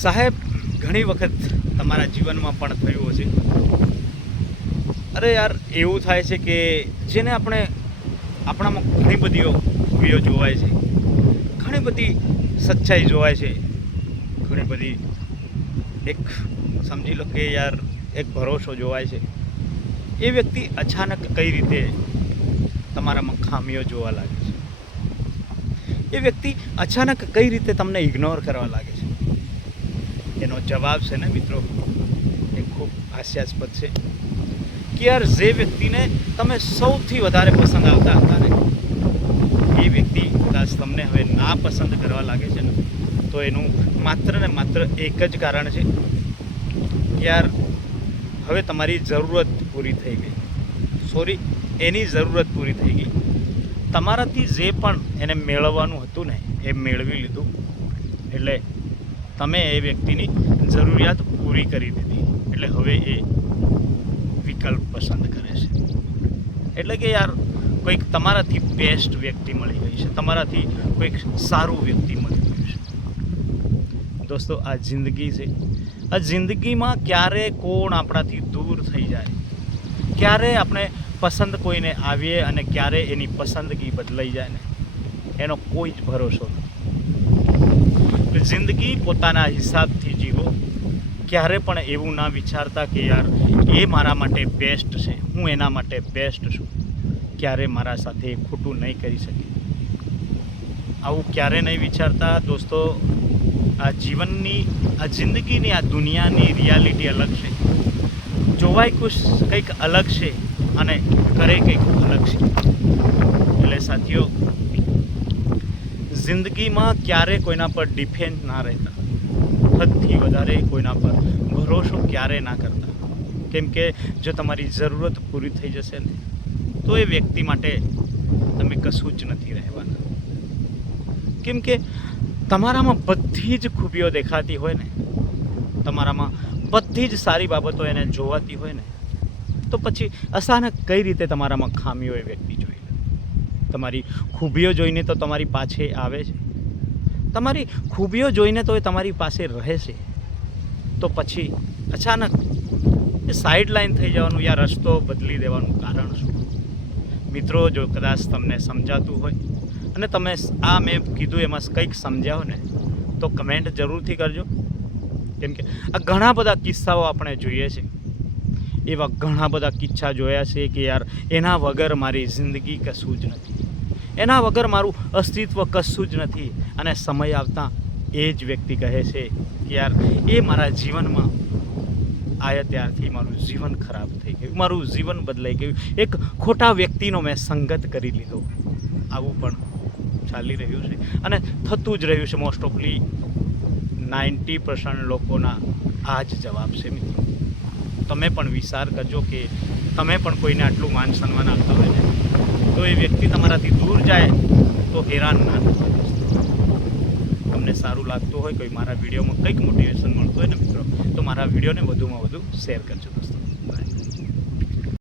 સાહેબ, ઘણી વખત તમારા જીવનમાં પણ થયું હશે, અરે યાર એવું થાય છે કે જેને આપણામાં ઘણી બધી ખૂબીઓ જોવાય છે, ઘણી બધી સચ્ચાઈ જોવાય છે, ઘણી બધી એક સમજી લો કે યાર એક ભરોસો જોવાય છે. એ વ્યક્તિ અચાનક કઈ રીતે તમારામાં ખામીઓ જોવા લાગે છે, એ વ્યક્તિ અચાનક કઈ રીતે તમને ઇગ્નોર કરવા લાગે છે, એનો જવાબ છે ને મિત્રો, એ ખૂબ હાસ્યાસ્પદ છે કે યાર જે વ્યક્તિને તમે સૌથી વધારે પસંદ આવતા હતા ને, એ વ્યક્તિ કદાચ તમને હવે ના પસંદ કરવા લાગે છે ને, તો એનું માત્ર ને માત્ર એક જ કારણ છે કે યાર હવે તમારી જરૂરત પૂરી થઈ ગઈ. એની જરૂરત પૂરી થઈ ગઈ. તમારાથી જે પણ એને મેળવવાનું હતું ને, એ મેળવી લીધું. એટલે તમે એ વ્યક્તિની જરૂરિયાત પૂરી કરી દીધી. એટલે હવે એ વિકલ્પ પસંદ કરે છે. એટલે કે યાર કોઈક તમારાથી બેસ્ટ વ્યક્તિ મળી ગઈ છે, તમારાથી કોઈક સારું વ્યક્તિ મળી ગયું છે. દોસ્તો, આ જિંદગી છે. આ જિંદગીમાં ક્યારે કોણ આપણાથી દૂર થઈ જાય, ક્યારે આપણે પસંદ કોઈને આવીએ અને ક્યારે એની પસંદગી બદલાઈ જાય ને, એનો કોઈ જ ભરોસો નથી. જિંદગી પોતાના હિસાબથી જીવો. ક્યારે પણ એવું ના વિચારતા કે યાર એ મારા માટે બેસ્ટ છે, હું એના માટે બેસ્ટ છું, ક્યારે મારા સાથે ખોટું નહીં કરી શકે. આવું ક્યારે નહીં વિચારતા. દોસ્તો, આ જીવનની, આ જિંદગીની, આ દુનિયાની રિયાલિટી અલગ છે. જોવાય કંઈક અલગ છે અને કરે કંઈક અલગ છે. એટલે સાથીઓ, જિંદગીમાં ક્યારે કોઈના પર ડિપેન્ડ ના રહેતા, હદથી વધારે કોઈના પર ભરોસો ક્યારે ના કરતા. કેમ કે જો તમારી જરૂરત પૂરી થઈ જશે ને, તો એ વ્યક્તિ માટે તમે કશું જ નથી રહેવાના. કેમ કે તમારામાં બધી જ ખૂબીઓ દેખાતી હોય ને, તમારામાં બધી જ સારી બાબતો એને જોવાતી હોય ને, તો પછી અચાનક કઈ રીતે તમારામાં ખામીઓ એ વ્યક્તિ જોઈ લે. તમારી ખૂબીઓ જોઈને તો તમારી પાછે આવે છે, તમારી ખૂબીઓ જોઈને તો એ તમારી પાસે રહે છે, તો પછી અચાનક એ સાઈડ લાઈન થઈ જવાનું, યા રસ્તો બદલી દેવાનું કારણ શું? મિત્રો, જો કદાચ તમને સમજાતું હોય અને તમે આ મેં કીધું એમાં કંઈક સમજ્યા હો ને, તો કમેન્ટ જરૂરથી કરજો. કેમ કે આ ઘણા બધા કિસ્સાઓ આપણે જોઈએ છે, એવા ઘણા બધા કિસ્સા જોયા છે કે યાર એના વગર મારી જિંદગી કશું જ નથી, એના વગર મારું અસ્તિત્વ કશું જ નથી. અને સમય આવતા એ જ વ્યક્તિ કહે છે કે યાર એ મારા જીવનમાં આયા ત્યારથી મારું જીવન ખરાબ થઈ ગયું, મારું જીવન બદલાઈ ગયું, એક ખોટા વ્યક્તિનો મેં સંગત કરી લીધો. આવું પણ ચાલી રહ્યું છે અને થતું જ રહ્યું છે. મોસ્ટ ઓફલી 90% લોકોના આ જ જવાબ છે. મિત્રો, તમે પણ વિચાર કરજો કે તમે પણ કોઈને આટલું માન સન્માન આપતા હોય ને, તો એ વ્યક્તિ તમારાથી દૂર જાય તો હેરાન ના થતો. તમને સારું લાગતું હોય, કોઈ મારા વિડીયોમાં કંઈક મોટિવેશન મળતું હોય ને મિત્રો, તો મારા વિડીયોને વધુમાં વધુ શેર કરજો દોસ્તો. બાય.